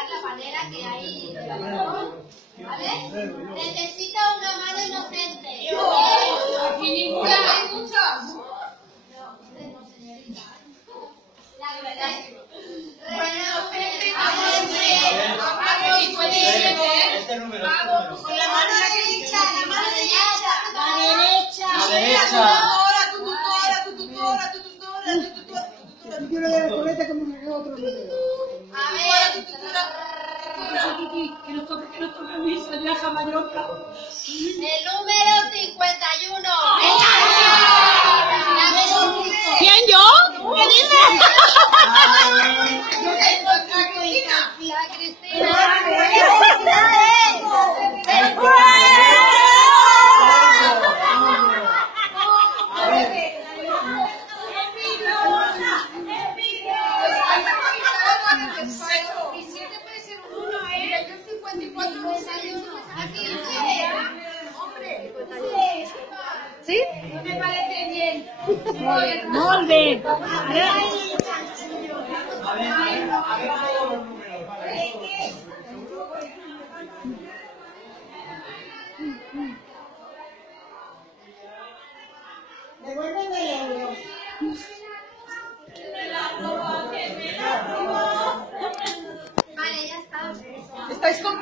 mirar la panera que hay de balcón, ¿vale? Necesita una mano inocente. Aquí ninguna, hay muchos. No, señorita. La verdad es que... Este número. Vamos, con la mano derecha, la mano derecha. La derecha. La derecha. Tu tutora. Yo le doy la coleta como me quedó otro. A ver. Que nos toque a mí, soy vieja Mallorca. El número 51. ¿Quién, yo? ¿Qué dices? La Cristina. ¿Sí? No me parece bien. Molt bé. Ara... Devuélveme el euro. Vale, ya está. Estáis con